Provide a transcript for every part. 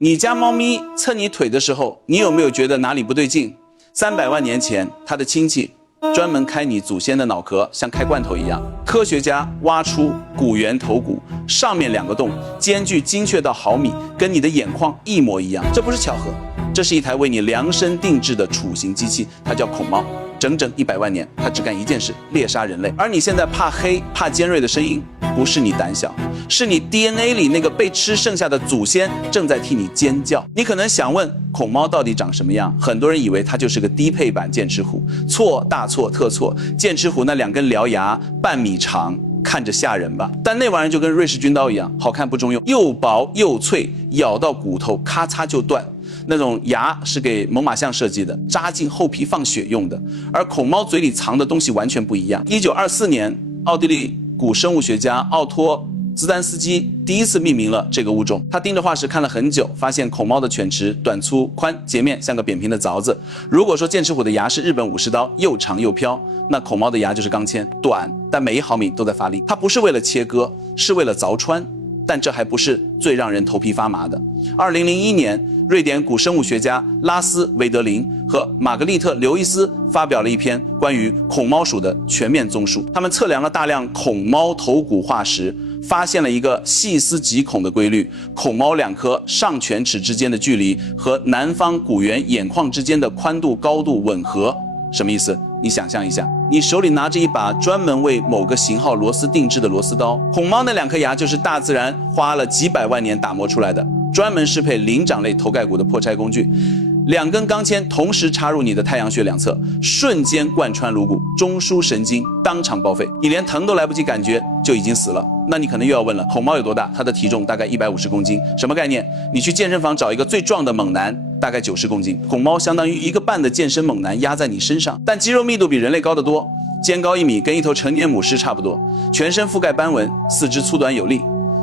你家猫咪蹭你腿的时候，你有没有觉得哪里不对劲？300万年前，它的亲戚专门开你祖先的脑壳，像开罐头一样。科学家挖出骨圆头骨，上面2个洞，间距精确到毫米，跟你的眼眶一模一样。这不是巧合，这是一台为你量身定制的处刑机器，它叫孔猫。整整100万年，它只干一件事：猎杀人类。而你现在怕黑、怕尖锐的声音，不是你胆小，是你 DNA 里那个被吃剩下的祖先正在替你尖叫。你可能想问，孔猫到底长什么样？很多人以为它就是个低配版剑齿虎，错，大错特错。剑齿虎那2根獠牙半米长，看着吓人吧？但那玩意就跟瑞士军刀一样，好看不中用，又薄又脆，咬到骨头咔嚓就断。那种牙是给猛犸象设计的，扎进后皮放血用的。而孔猫嘴里藏的东西完全不一样。1924年，奥地利古生物学家奥托兹丹斯基第一次命名了这个物种。他盯着化石看了很久，发现孔猫的犬齿短粗宽，截面像个扁平的凿子。如果说剑齿虎的牙是日本武士刀，又长又飘，那孔猫的牙就是钢钎，短，但每一毫米都在发力。它不是为了切割，是为了凿穿。但这还不是最让人头皮发麻的。2001年，瑞典古生物学家拉斯韦德林和玛格丽特刘易斯发表了一篇关于孔猫属的全面综述。他们测量了大量孔猫头骨化石，发现了一个细思极恐的规律：孔猫2颗上犬齿之间的距离和南方骨缘眼眶之间的宽度高度吻合。什么意思？你想象一下，你手里拿着一把专门为某个型号螺丝定制的螺丝刀，孔猫那2颗牙就是大自然花了几百万年打磨出来的，专门适配灵长类头盖骨的破拆工具。2根钢钎同时插入你的太阳穴两侧，瞬间贯穿颅骨，中枢神经当场报废，你连疼都来不及感觉就已经死了。那你可能又要问了，孔猫有多大？它的体重大概150公斤，什么概念？你去健身房找一个最壮的猛男，大概90公斤，孔猫相当于1个半的健身猛男压在你身上，但肌肉密度比人类高得多，肩高1米，跟一头成年母狮差不多，全身覆盖斑纹，四肢粗短有力。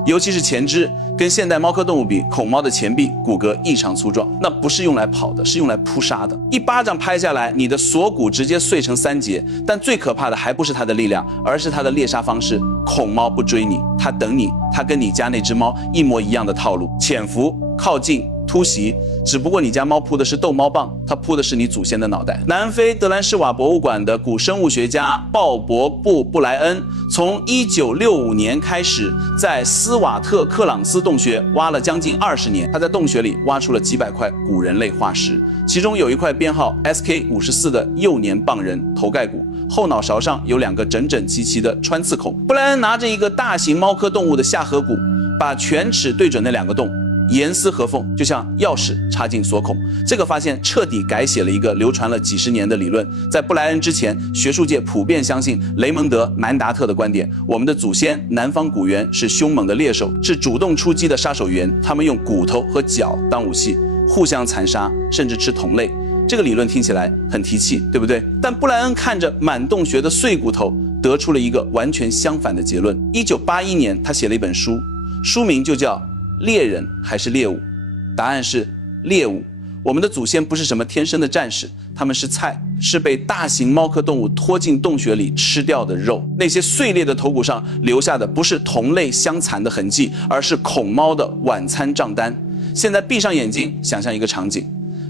尤其是前肢，跟现代猫科动物比，孔猫的前臂骨骼异常粗壮，那不是用来跑的，是用来扑杀的。一巴掌拍下来，你的锁骨直接碎成3节。但最可怕的还不是它的力量，而是它的猎杀方式。孔猫不追你，它等你，它跟你家那只猫一模一样的套路：潜伏、靠近、突袭。只不过你家猫扑的是逗猫棒，它扑的是你祖先的脑袋。南非德兰士瓦博物馆的古生物学家鲍勃布莱恩从1965年开始，在斯瓦特克朗斯洞穴挖了将近20年。他在洞穴里挖出了几百块古人类化石，其中有一块编号 SK54 的幼年棒人头盖骨，后脑勺上有2个整整齐齐的穿刺孔。布莱恩拿着一个大型猫科动物的下颌骨，把犬齿对准那2个洞，严丝合缝，就像钥匙插进锁孔。这个发现彻底改写了一个流传了几十年的理论。在布莱恩之前，学术界普遍相信雷蒙德·曼达特的观点：我们的祖先南方古猿是凶猛的猎手，是主动出击的杀手猿，他们用骨头和脚当武器，互相残杀，甚至吃同类。这个理论听起来很提气，对不对？但布莱恩看着满洞穴的碎骨头，得出了一个完全相反的结论。1981年，他写了一本书，书名就叫猎人还是猎物？答案是猎物。我们的祖先不是什么天生的战士，他们是菜，是被大型猫科动物拖进洞穴里吃掉的肉。那些碎裂的头骨上留下的不是同类相残的痕迹，而是孔猫的晚餐账单。现在闭上眼睛，想象一个场景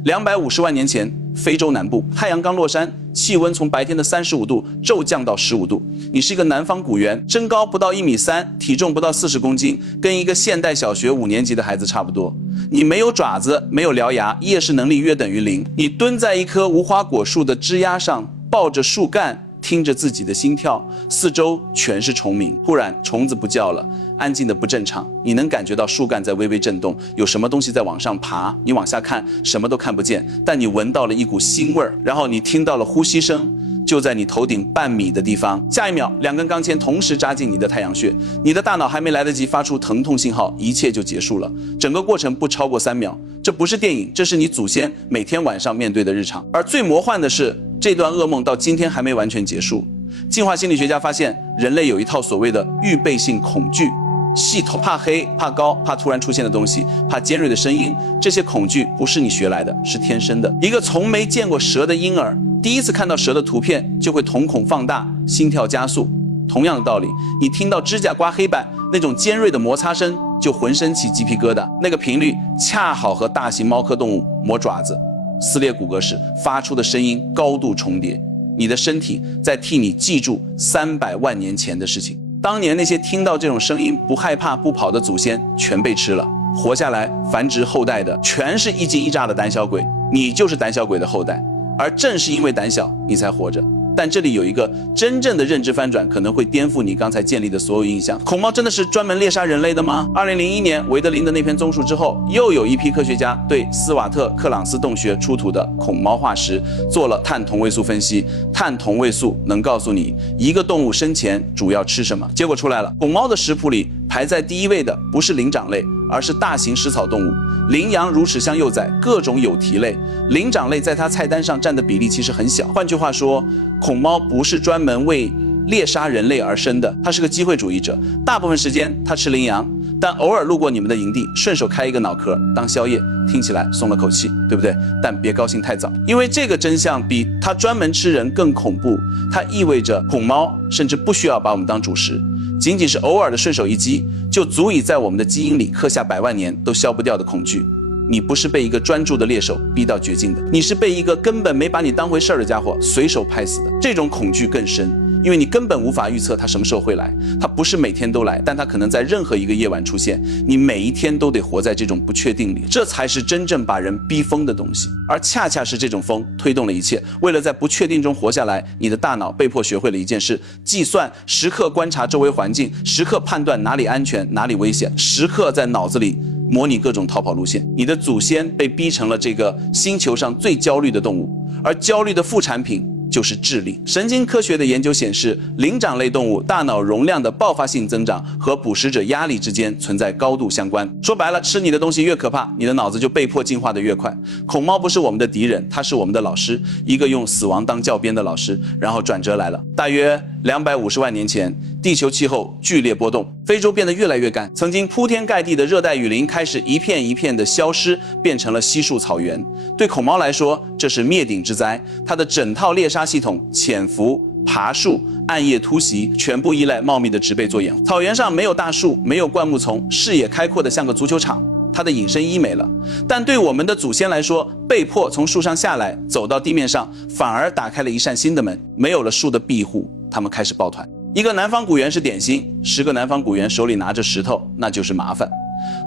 ：250万年前，非洲南部，太阳刚落山，气温从白天的35度骤降到15度。你是一个南方古猿，身高不到1.3米，体重不到40公斤，跟一个现代小学5年级的孩子差不多。你没有爪子，没有獠牙，夜视能力约等于0。你蹲在一棵无花果树的枝丫上，抱着树干，听着自己的心跳，四周全是虫鸣。忽然虫子不叫了，安静的不正常，你能感觉到树干在微微震动，有什么东西在往上爬。你往下看，什么都看不见，但你闻到了一股腥味儿，然后你听到了呼吸声，就在你头顶半米的地方。下一秒，2根钢钎同时扎进你的太阳穴，你的大脑还没来得及发出疼痛信号，一切就结束了。整个过程不超过3秒。这不是电影，这是你祖先每天晚上面对的日常。而最魔幻的是，这段噩梦到今天还没完全结束。进化心理学家发现，人类有一套所谓的预备性恐惧系统，怕黑、怕高、怕突然出现的东西、怕尖锐的声音。这些恐惧不是你学来的，是天生的。一个从没见过蛇的婴儿，第一次看到蛇的图片就会瞳孔放大，心跳加速。同样的道理，你听到指甲刮黑板那种尖锐的摩擦声，就浑身起鸡皮疙瘩，那个频率恰好和大型猫科动物磨爪子、撕裂骨骼时发出的声音高度重叠。你的身体在替你记住300万年前的事情。当年那些听到这种声音不害怕不跑的祖先全被吃了，活下来繁殖后代的全是一惊一乍的胆小鬼，你就是胆小鬼的后代，而正是因为胆小你才活着。但这里有一个真正的认知翻转，可能会颠覆你刚才建立的所有印象。恐猫真的是专门猎杀人类的吗？2001年韦德林的那篇综述之后，又有一批科学家对斯瓦特克朗斯洞穴出土的恐猫化石做了碳同位素分析。碳同位素能告诉你一个动物生前主要吃什么。结果出来了，恐猫的食谱里排在第一位的不是灵长类，而是大型食草动物，羚羊、乳齿象幼崽、各种有蹄类。灵长类在它菜单上占的比例其实很小。换句话说，恐猫不是专门为猎杀人类而生的，它是个机会主义者。大部分时间它吃羚羊，但偶尔路过你们的营地，顺手开一个脑壳当宵夜，听起来松了口气，对不对？但别高兴太早，因为这个真相比它专门吃人更恐怖。它意味着恐猫甚至不需要把我们当主食，仅仅是偶尔的顺手一击，就足以在我们的基因里刻下100万年都消不掉的恐惧。你不是被一个专注的猎手逼到绝境的，你是被一个根本没把你当回事儿的家伙随手拍死的。这种恐惧更深，因为你根本无法预测它什么时候会来。它不是每天都来，但它可能在任何一个夜晚出现。你每一天都得活在这种不确定里，这才是真正把人逼疯的东西。而恰恰是这种疯推动了一切。为了在不确定中活下来，你的大脑被迫学会了一件事：计算，时刻观察周围环境，时刻判断哪里安全哪里危险，时刻在脑子里模拟各种逃跑路线。你的祖先被逼成了这个星球上最焦虑的动物，而焦虑的副产品就是智力。神经科学的研究显示，灵长类动物大脑容量的爆发性增长和捕食者压力之间存在高度相关。说白了，吃你的东西越可怕，你的脑子就被迫进化的越快。恐猫不是我们的敌人，它是我们的老师，一个用死亡当教鞭的老师。然后转折来了，大约250万年前，地球气候剧烈波动，非洲变得越来越干，曾经铺天盖地的热带雨林开始一片一片的消失，变成了稀树草原。对恐猫来说，这是灭顶之灾。它的整套猎杀系统，潜伏、爬树、暗夜突袭，全部依赖茂密的植被做掩护。草原上没有大树，没有灌木丛，视野开阔的像个足球场。它的隐身衣没了，但对我们的祖先来说，被迫从树上下来，走到地面上，反而打开了一扇新的门。没有了树的庇护，他们开始抱团。一个南方古猿是典型，10个南方古猿手里拿着石头，那就是麻烦。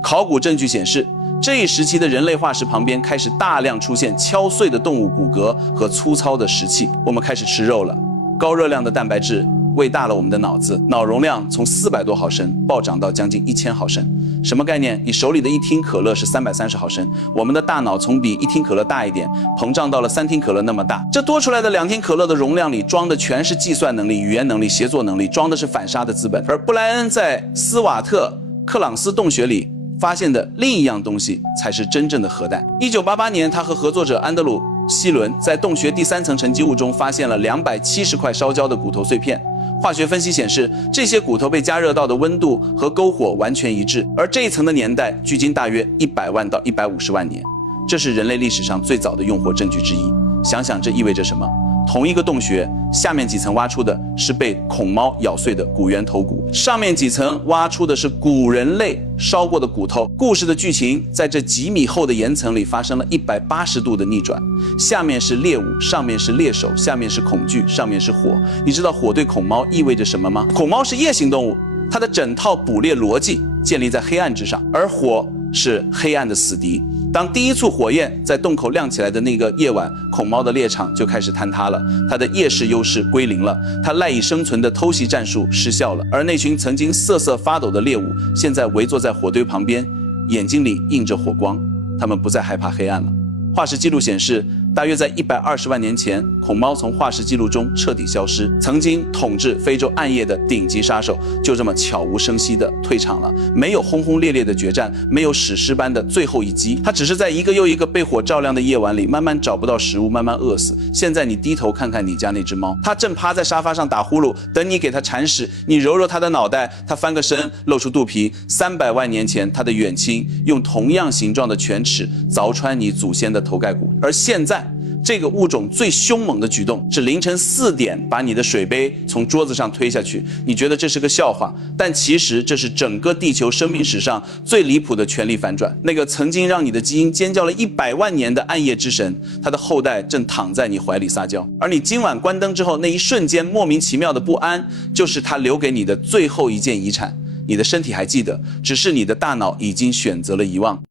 考古证据显示，这一时期的人类化石旁边开始大量出现敲碎的动物骨骼和粗糙的石器。我们开始吃肉了，高热量的蛋白质喂大了我们的脑子，脑容量从400多毫升暴涨到将近1000毫升。什么概念？你手里的1听可乐是330毫升，我们的大脑从比1听可乐大一点，膨胀到了3听可乐那么大。这多出来的2听可乐的容量里装的全是计算能力、语言能力、协作能力，装的是反杀的资本。而布莱恩在斯瓦特克朗斯洞穴里发现的另一样东西才是真正的核弹。1988年，他和合作者安德鲁·希伦在洞穴第3层沉积物中发现了270块烧焦的骨头碎片。化学分析显示，这些骨头被加热到的温度和篝火完全一致，而这一层的年代距今大约100万到150万年，这是人类历史上最早的用火证据之一。想想这意味着什么？同一个洞穴，下面几层挖出的是被恐猫咬碎的古猿头骨，上面几层挖出的是古人类烧过的骨头。故事的剧情在这几米厚的岩层里发生了180度的逆转，下面是猎物，上面是猎手，下面是恐惧，上面是火。你知道火对恐猫意味着什么吗？恐猫是夜行动物，它的整套捕猎逻辑建立在黑暗之上，而火是黑暗的死敌。当第一簇火焰在洞口亮起来的那个夜晚，恐猫的猎场就开始坍塌了，它的夜视优势归零了，它赖以生存的偷袭战术失效了。而那群曾经瑟瑟发抖的猎物，现在围坐在火堆旁边，眼睛里映着火光，他们不再害怕黑暗了。化石记录显示，大约在120万年前，恐猫从化石记录中彻底消失。曾经统治非洲暗夜的顶级杀手，就这么悄无声息地退场了。没有轰轰烈烈的决战，没有史诗般的最后一击，它只是在一个又一个被火照亮的夜晚里，慢慢找不到食物，慢慢饿死。现在你低头看看你家那只猫，它正趴在沙发上打呼噜，等你给它铲屎。你揉揉它的脑袋，它翻个身，露出肚皮。300万年前，它的远亲用同样形状的犬齿凿穿你祖先的头盖骨，而现在这个物种最凶猛的举动是凌晨4点把你的水杯从桌子上推下去。你觉得这是个笑话，但其实这是整个地球生命史上最离谱的权力反转。那个曾经让你的基因尖叫了100万年的暗夜之神，他的后代正躺在你怀里撒娇。而你今晚关灯之后那一瞬间莫名其妙的不安，就是他留给你的最后一件遗产。你的身体还记得，只是你的大脑已经选择了遗忘。